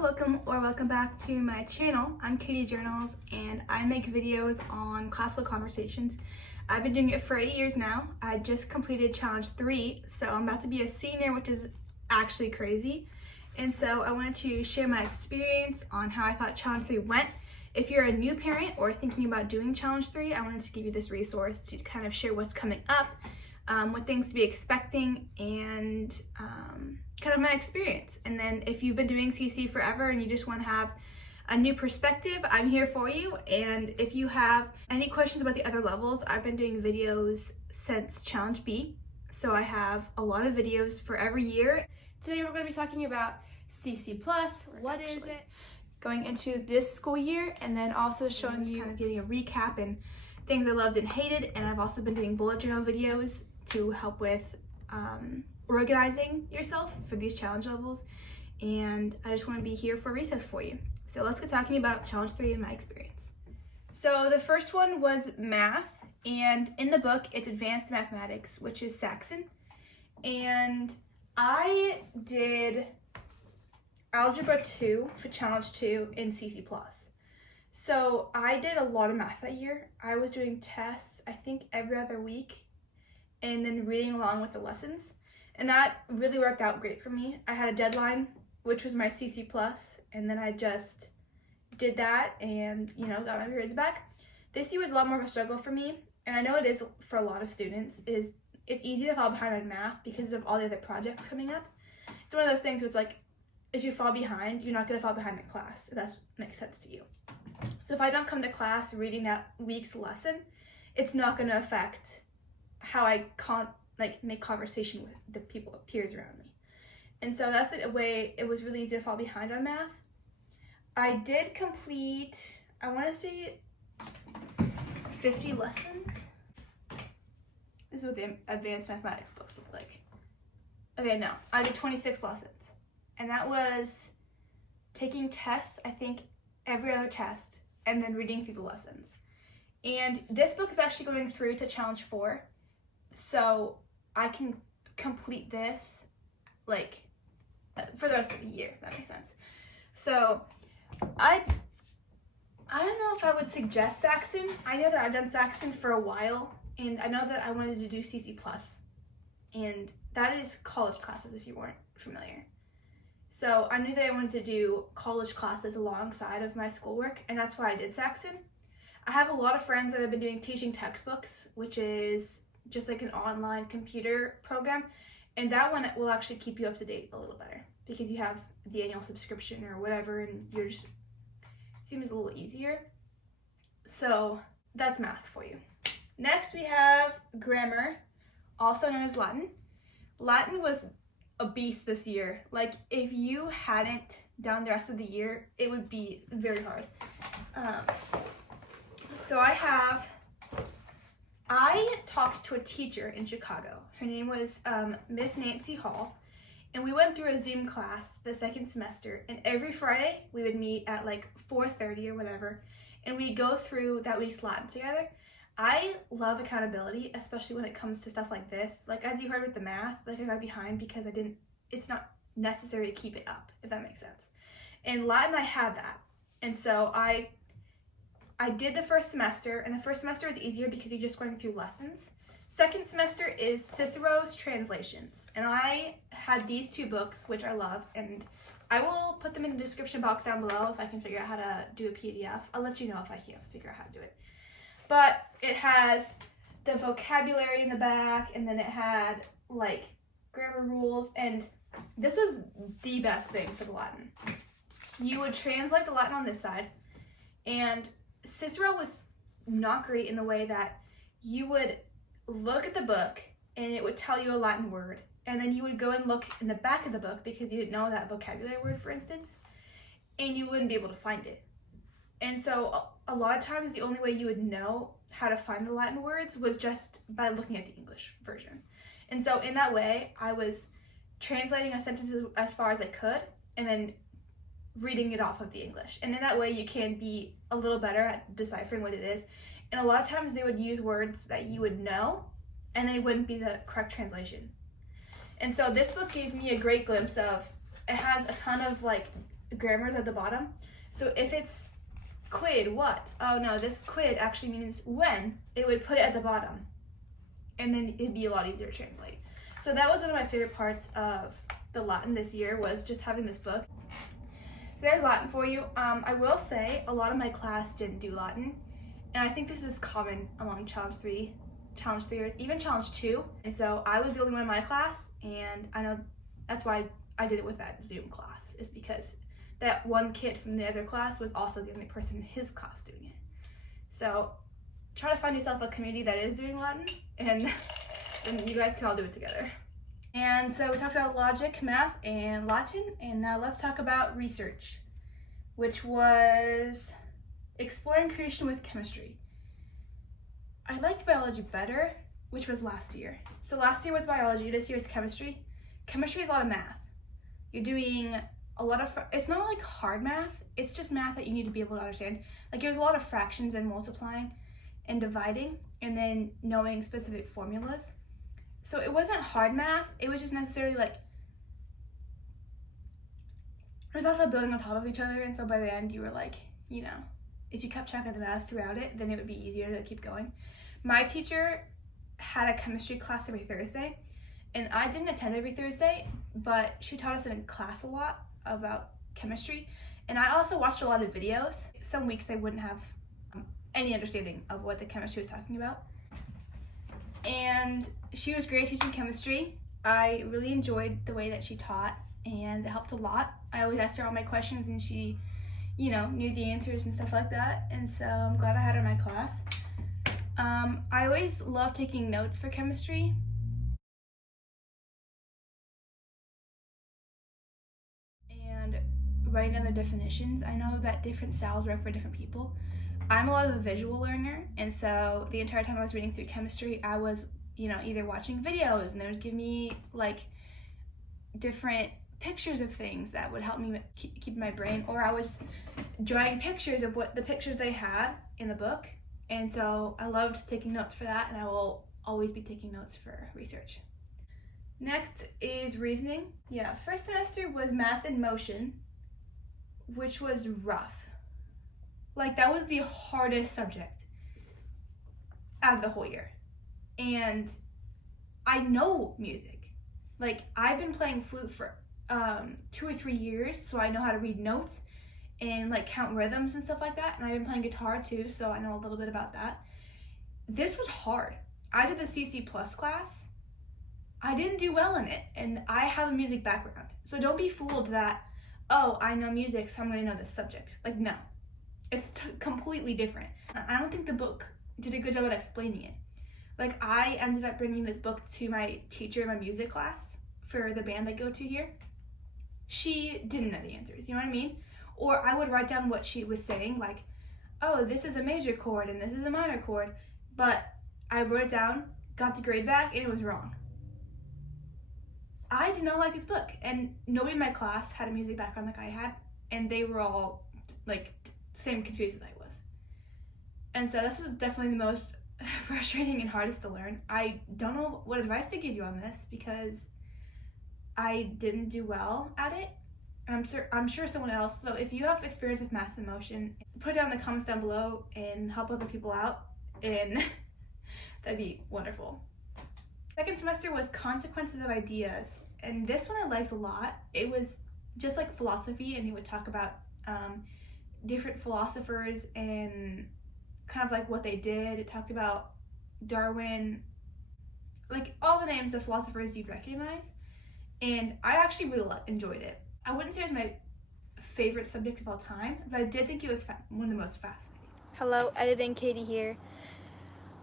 Welcome back to my channel. I'm Katie Journals and I make videos on classical conversations. I've been doing it for 8 years now. I just completed challenge 3, so I'm about to be a senior, which is actually crazy. And so I wanted to share my experience on how I thought challenge 3 went. If you're a new parent or thinking about doing challenge 3, I wanted to give you this resource to kind of share what's coming up, what things to be expecting, and kind of my experience. And then if you've been doing CC forever and you just want to have a new perspective, I'm here for you. And if you have any questions about the other levels, I've been doing videos since challenge B, so I have a lot of videos for every year. Today we're going to be talking about CC Plus. What is it? Going into this school year, and then also showing you, kind of giving a recap and things I loved and hated. And I've also been doing bullet journal videos to help with organizing yourself for these challenge levels. And I just want to be here for recess for you. So let's get talking about challenge 3 and my experience. So the first one was math, and in the book it's advanced mathematics, which is Saxon. And I did algebra 2 for challenge 2 in CC Plus. So I did a lot of math that year. I was doing tests, I think every other week, and then reading along with the lessons. And that really worked out great for me. I had a deadline, which was my CC Plus, and then I just did that and, got my grades back. This year was a lot more of a struggle for me, and I know it is for a lot of students. It's easy to fall behind on math because of all the other projects coming up. It's one of those things where it's like, if you fall behind, you're not going to fall behind in class, if that makes sense to you. So if I don't come to class reading that week's lesson, it's not going to affect how I make conversation with the peers around me. And so that's a way it was really easy to fall behind on math. I did complete, I want to say 50 lessons. This is what the advanced mathematics books look like. Okay, no, I did 26 lessons. And that was taking tests, I think every other test, and then reading through the lessons. And this book is actually going through to challenge 4. So I can complete this for the rest of the year, if that makes sense. So I don't know if I would suggest Saxon. I know that I've done Saxon for a while, and I know that I wanted to do CC Plus, and that is college classes if you weren't familiar. So I knew that I wanted to do college classes alongside of my schoolwork, and that's why I did Saxon. I have a lot of friends that have been doing teaching textbooks, which is just like an online computer program, and that one will actually keep you up to date a little better because you have the annual subscription or whatever, and seems a little easier. So that's math for you. Next we have grammar, also known as Latin. Latin was a beast this year. If you hadn't done the rest of the year, it would be very hard. So I talked to a teacher in Chicago. Her name was Miss Nancy Hall, and we went through a Zoom class the second semester, and every Friday we would meet at 4:30 or whatever, and we'd go through that week's Latin together. I love accountability, especially when it comes to stuff like this. As you heard with the math, I got behind because it's not necessary to keep it up, if that makes sense. In Latin, I had that, and so I did the first semester, and the first semester is easier because you're just going through lessons. Second semester is Cicero's translations, and I had these 2 books, which I love, and I will put them in the description box down below if I can figure out how to do a PDF. I'll let you know if I can figure out how to do it. But it has the vocabulary in the back, and then it had grammar rules, and this was the best thing for the Latin. You would translate the Latin on this side, and Cicero was not great in the way that you would look at the book and it would tell you a Latin word, and then you would go and look in the back of the book because you didn't know that vocabulary word, for instance, and you wouldn't be able to find it. And so a lot of times the only way you would know how to find the Latin words was just by looking at the English version. And so in that way, I was translating a sentence as far as I could and then reading it off of the English. And in that way, you can be a little better at deciphering what it is. And a lot of times they would use words that you would know, and they wouldn't be the correct translation. And so this book gave me a great glimpse of, it has a ton of grammars at the bottom. So if it's quid, what? Oh no, this quid actually means when. It would put it at the bottom. And then it'd be a lot easier to translate. So that was one of my favorite parts of the Latin this year, was just having this book. So there's Latin for you. I will say a lot of my class didn't do Latin. And I think this is common among Challenge 3ers, even Challenge 2. And so I was the only one in my class, and I know that's why I did it with that Zoom class, is because that one kid from the other class was also the only person in his class doing it. So try to find yourself a community that is doing Latin, and then you guys can all do it together. And so we talked about logic, math, and Latin, and now let's talk about research, which was exploring creation with chemistry. I liked biology better, which was last year. So last year was biology, this year is chemistry. Chemistry is a lot of math. You're doing a lot of, it's not like hard math, it's just math that you need to be able to understand. Like, it was a lot of fractions and multiplying and dividing, and then knowing specific formulas. So it wasn't hard math, it was just necessarily like, it was also building on top of each other, and so by the end you were like, you know, if you kept track of the math throughout it, then it would be easier to keep going. My teacher had a chemistry class every Thursday, and I didn't attend every Thursday, but she taught us in class a lot about chemistry, and I also watched a lot of videos. Some weeks I wouldn't have any understanding of what the chemistry was talking about. And she was great teaching chemistry. I really enjoyed the way that she taught, and it helped a lot. I always asked her all my questions, and she, you know, knew the answers and stuff like that, and so I'm glad I had her in my class. I always loved taking notes for chemistry. And writing down the definitions. I know that different styles work for different people. I'm a lot of a visual learner, and so the entire time I was reading through chemistry, I was, you know, either watching videos, and they would give me like different pictures of things that would help me keep my brain, or I was drawing pictures of what the pictures they had in the book, and so I loved taking notes for that, and I will always be taking notes for research. Next is reasoning. Yeah, first semester was math in motion, which was rough. Like, that was the hardest subject out of the whole year. And I know music. Like, I've been playing flute for 2 or 3 years, so I know how to read notes and like count rhythms and stuff like that. And I've been playing guitar too, so I know a little bit about that. This was hard. I did the CC Plus class. I didn't do well in it, and I have a music background. So don't be fooled that, oh, I know music, so I'm gonna know this subject. Like, no. It's completely different. I don't think the book did a good job at explaining it. Like, I ended up bringing this book to my teacher in my music class for the band I go to here. She didn't know the answers, you know what I mean? Or I would write down what she was saying, like, oh, this is a major chord and this is a minor chord, but I wrote it down, got the grade back, and it was wrong. I did not like this book, and nobody in my class had a music background like I had, and they were all like same confused as I was. And so this was definitely the most frustrating and hardest to learn. I don't know what advice to give you on this, because I didn't do well at it. I'm sure someone else. So if you have experience with math in motion, put it down in the comments down below and help other people out, and that'd be wonderful. Second semester was consequences of ideas, and this one I liked a lot. It was just like philosophy, and he would talk about different philosophers and kind of like what they did. It talked about Darwin, like all the names of philosophers you'd recognize, and I actually really enjoyed it. I wouldn't say it was my favorite subject of all time, but I did think it was one of the most fascinating. Hello, editing Katie here.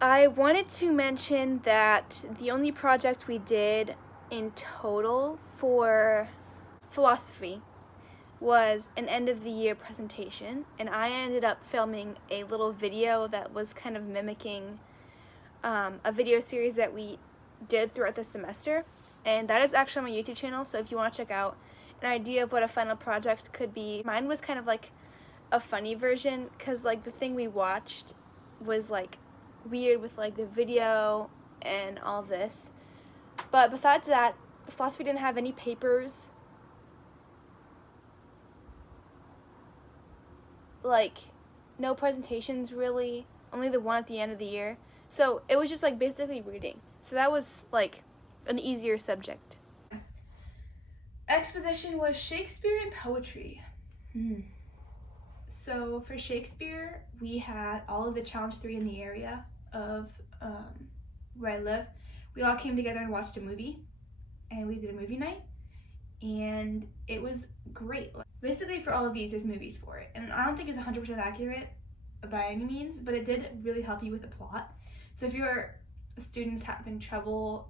I wanted to mention that the only project we did in total for philosophy was an end of the year presentation, and I ended up filming a little video that was kind of mimicking a video series that we did throughout the semester, and that is actually on my YouTube channel. So if you want to check out an idea of what a final project could be, mine was kind of like a funny version, because like the thing we watched was like weird with like the video and all this. But besides that, philosophy didn't have any papers. like no presentations really, only the one at the end of the year. So it was just like basically reading. So that was like an easier subject. Exposition was Shakespeare and poetry. So for Shakespeare, we had all of the Challenge 3 in the area of where I live. We all came together and watched a movie, and we did a movie night, and it was great. Basically, for all of these, there's movies for it, and I don't think it's 100% accurate by any means, but it did really help you with the plot. So if your students having trouble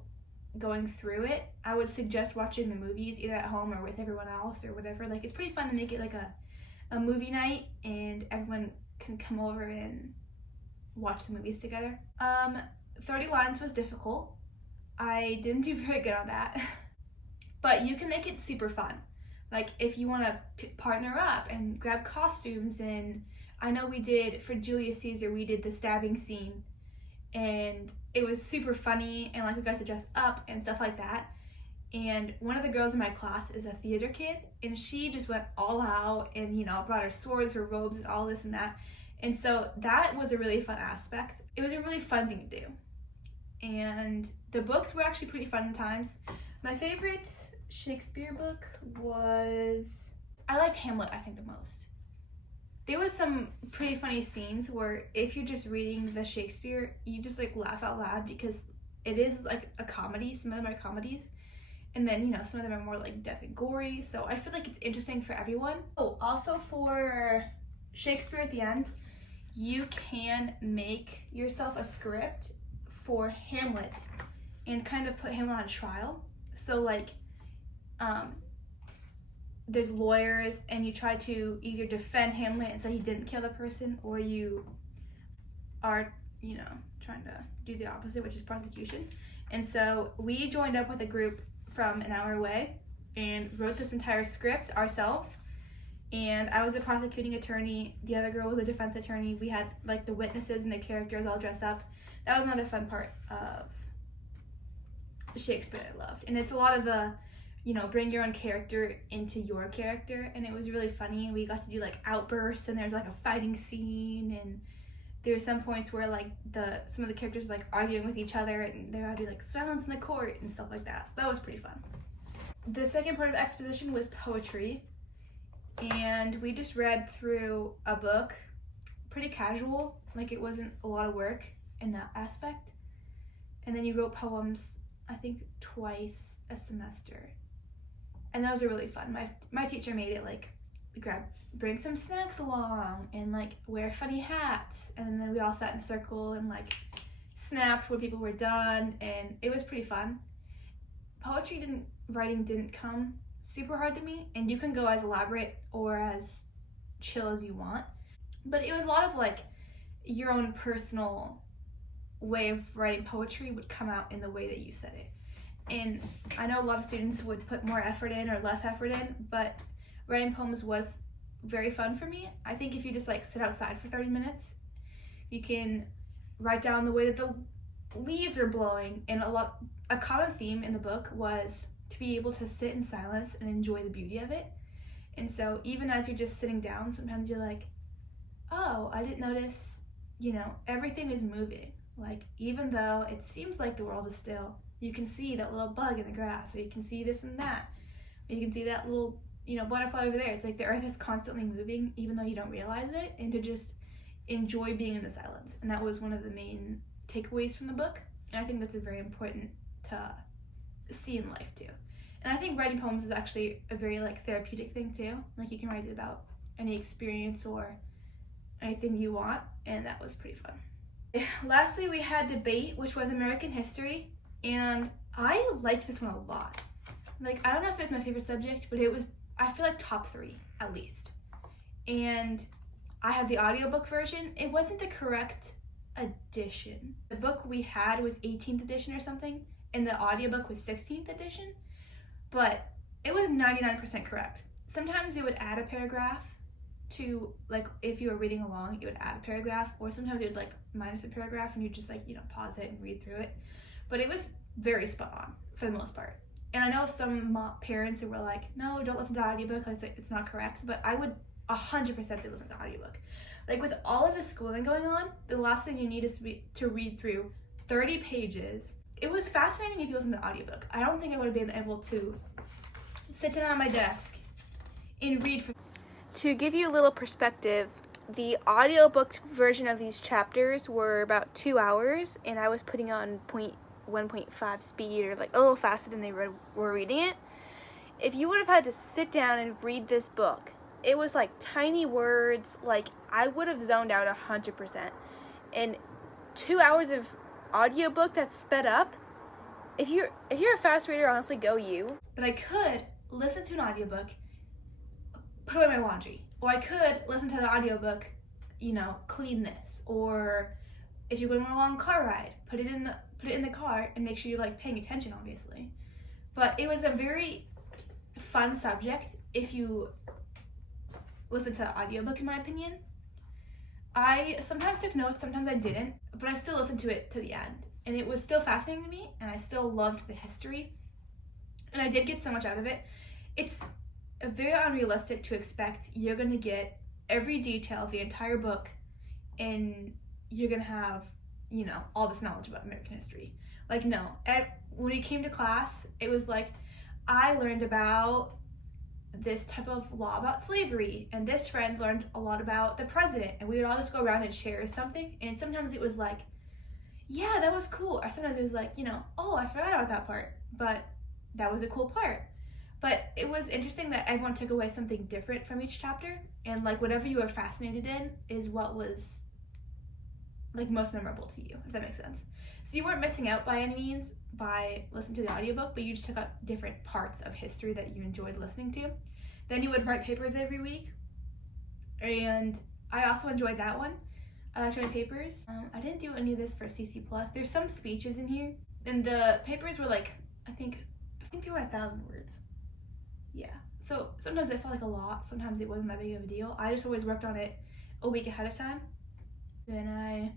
going through it, I would suggest watching the movies either at home or with everyone else or whatever. Like, it's pretty fun to make it like a movie night, and everyone can come over and watch the movies together. 30 lines was difficult. I didn't do very good on that. But you can make it super fun. Like, if you want to partner up and grab costumes, and I know we did, for Julius Caesar, we did the stabbing scene, and it was super funny, and like we got to dress up and stuff like that. And one of the girls in my class is a theater kid, and she just went all out and, you know, brought her swords, her robes, and all this and that. And so that was a really fun aspect. It was a really fun thing to do. And the books were actually pretty fun at times. My favorite Shakespeare book was, I liked Hamlet, I think, the most. There was some pretty funny scenes where if you're just reading the Shakespeare, you just like laugh out loud because it is like a comedy. Some of them are comedies. And then, you know, some of them are more like death and gory. So I feel like it's interesting for everyone. Oh, also for Shakespeare at the end, you can make yourself a script for Hamlet and kind of put Hamlet on trial. So like, there's lawyers, and you try to either defend Hamlet and say he didn't kill the person, or you are, you know, trying to do the opposite, which is prosecution. And so we joined up with a group from an hour away and wrote this entire script ourselves. And I was a prosecuting attorney, the other girl was a defense attorney. We had like the witnesses and the characters all dressed up. That was another fun part of Shakespeare I loved. And it's a lot of the, you know, bring your own character into your character, and it was really funny. And we got to do like outbursts, and there's like a fighting scene, and there's some points where like some of the characters are like arguing with each other, and there would be like silence in the court and stuff like that. So that was pretty fun. The second part of exposition was poetry, and we just read through a book, pretty casual, like it wasn't a lot of work in that aspect. And then you wrote poems, I think twice a semester, and those are really fun. My teacher made it like bring some snacks along and like wear funny hats, and then we all sat in a circle and like snapped when people were done, and it was pretty fun. Writing didn't come super hard to me, and you can go as elaborate or as chill as you want, but it was a lot of like your own personal way of writing poetry would come out in the way that you said it. And I know a lot of students would put more effort in or less effort in, but writing poems was very fun for me. I think if you just like sit outside for 30 minutes, you can write down the way that the leaves are blowing. And a common theme in the book was to be able to sit in silence and enjoy the beauty of it. And so even as you're just sitting down, sometimes you're like, oh, I didn't notice, you know, everything is moving. Like, even though it seems like the world is still, you can see that little bug in the grass, or you can see this and that. You can see that little, you know, butterfly over there. It's like the earth is constantly moving, even though you don't realize it, and to just enjoy being in the silence. And that was one of the main takeaways from the book. And I think that's very important to see in life too. And I think writing poems is actually a very like therapeutic thing too. Like, you can write it about any experience or anything you want, and that was pretty fun. Lastly, we had debate, which was American history, and I liked this one a lot. Like, I don't know if it was my favorite subject, but it was, I feel like, top 3 at least. And I have the audiobook version. It wasn't the correct edition. The book we had was 18th edition or something, and the audiobook was 16th edition, but it was 99% correct. Sometimes it would add a paragraph to, like, if you were reading along, it would add a paragraph, or sometimes it would like minus a paragraph and you just like, you know, pause it and read through it. But it was very spot on for the most part. And I know some parents who were like, no, don't listen to the audiobook, it's not correct, but I would 100% say listen to the audiobook. Like with all of the schooling going on, the last thing you need is to read through 30 pages. It was fascinating if you listen to the audiobook. I don't think I would have been able to sit down on my desk and read for. To give you a little perspective, the audiobook version of these chapters were about 2 hours, and I was putting on 1.5 speed, or like a little faster than they were reading it. If you would have had to sit down and read this book, it was like tiny words, like I would have zoned out 100%. And 2 hours of audiobook that's sped up, if you're a fast reader, honestly, go you. But I could listen to an audiobook, put away my laundry, or I could listen to the audiobook, clean this, or if you're going on a long car ride, put it in the car and make sure you're like paying attention, obviously. But it was a very fun subject if you listen to the audiobook, in my opinion. I sometimes took notes, sometimes I didn't, but I still listened to it to the end. And it was still fascinating to me, and I still loved the history. And I did get so much out of it. It's very unrealistic to expect you're going to get every detail of the entire book and you're going to have, all this knowledge about American history. Like, no. When it came to class, it was like, I learned about this type of law about slavery, and this friend learned a lot about the president, and we would all just go around and share something. And sometimes it was like, yeah, that was cool, or sometimes it was like, oh, I forgot about that part, but that was a cool part. But it was interesting that everyone took away something different from each chapter, and like whatever you were fascinated in is what was like most memorable to you, if that makes sense. So you weren't missing out by any means by listening to the audiobook, but you just took out different parts of history that you enjoyed listening to. Then you would write papers every week, and I also enjoyed that one. I liked writing papers. I didn't do any of this for CC+. There's some speeches in here, and the papers were like, I think they were 1,000 words. Yeah, so sometimes it felt like a lot, sometimes it wasn't that big of a deal. I just always worked on it a week ahead of time. Then I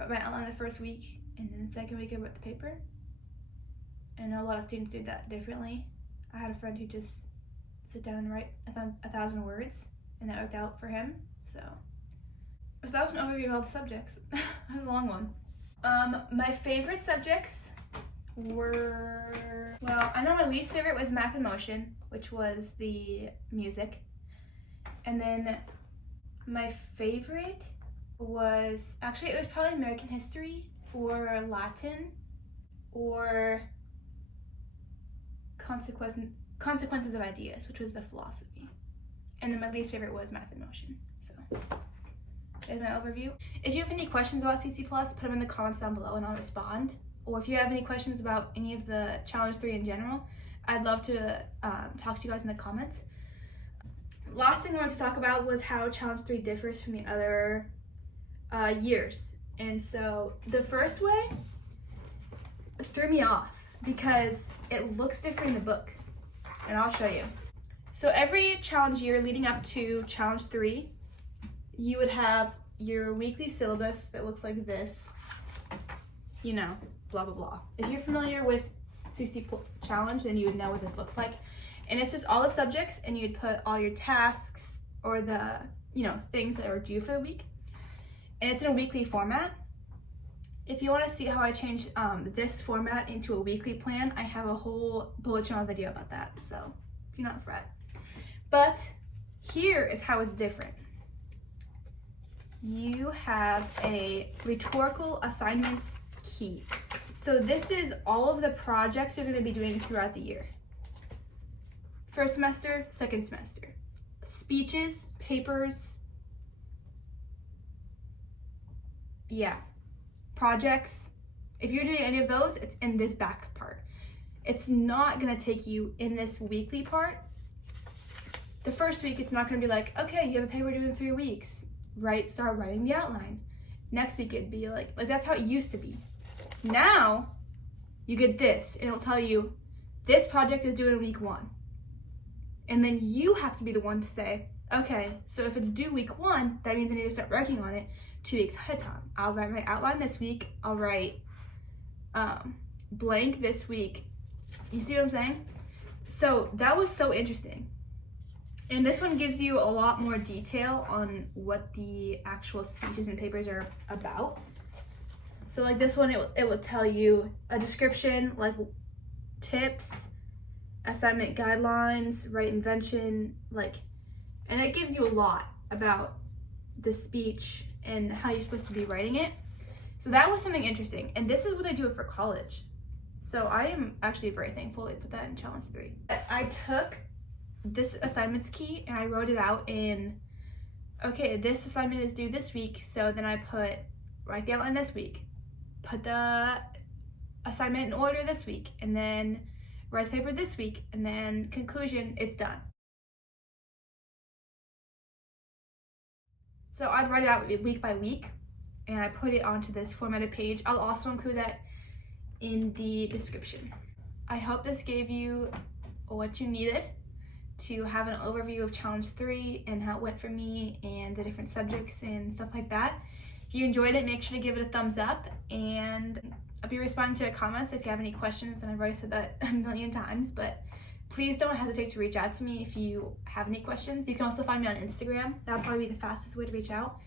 wrote my outline the first week, and then the second week I wrote the paper. And I know a lot of students do that differently. I had a friend who just sit down and write 1,000 words, and that worked out for him. So that was an overview of all the subjects. That was a long one. My favorite subjects were, well, I know my least favorite was math and motion, which was the music. And then my favorite was, actually it was probably American history, or Latin, or consequences of ideas, which was the philosophy. And then my least favorite was math and motion. So there's my overview. If you have any questions about CC+, put them in the comments down below and I'll respond. Or if you have any questions about any of the Challenge 3 in general, I'd love to talk to you guys in the comments. Last thing I wanted to talk about was how Challenge 3 differs from the other years. And so the first way threw me off because it looks different in the book, and I'll show you. So every challenge year leading up to Challenge 3, you would have your weekly syllabus that looks like this, blah, blah, blah. If you're familiar with CC Challenge, then you would know what this looks like. And it's just all the subjects, and you'd put all your tasks or the, things that are due for the week. And it's in a weekly format. If you want to see how I changed this format into a weekly plan, I have a whole bullet journal video about that, so do not fret. But here is how it's different. You have a rhetorical assignments key. So this is all of the projects you're going to be doing throughout the year. First semester, second semester. Speeches, papers, projects. If you're doing any of those, it's in this back part. It's not gonna take you in this weekly part. The first week, it's not gonna be like, okay, you have a paper due in 3 weeks. Start writing the outline. Next week, it'd be like that's how it used to be. Now, you get this, and it'll tell you, this project is due in week 1. And then you have to be the one to say, okay, so if it's due week 1, that means I need to start working on it 2 weeks ahead of time. I'll write my outline this week. I'll write blank this week. You see what I'm saying? So that was so interesting. And this one gives you a lot more detail on what the actual speeches and papers are about. So like this one, it will tell you a description, like tips, assignment guidelines, right invention, and it gives you a lot about the speech and how you're supposed to be writing it. So that was something interesting. And this is what I do for college. So I am actually very thankful they put that in challenge 3. I took this assignment's key and I wrote it out in, okay, this assignment is due this week, so then I write the outline this week, put the assignment in order this week, and then write the paper this week, and then conclusion, it's done. So I'd write it out week by week, and I put it onto this formatted page. I'll also include that in the description. I hope this gave you what you needed to have an overview of challenge 3 and how it went for me and the different subjects and stuff like that. If you enjoyed it, make sure to give it a thumbs up, and I'll be responding to your comments if you have any questions, and I've already said that a million times, but please don't hesitate to reach out to me if you have any questions. You can also find me on Instagram. That would probably be the fastest way to reach out.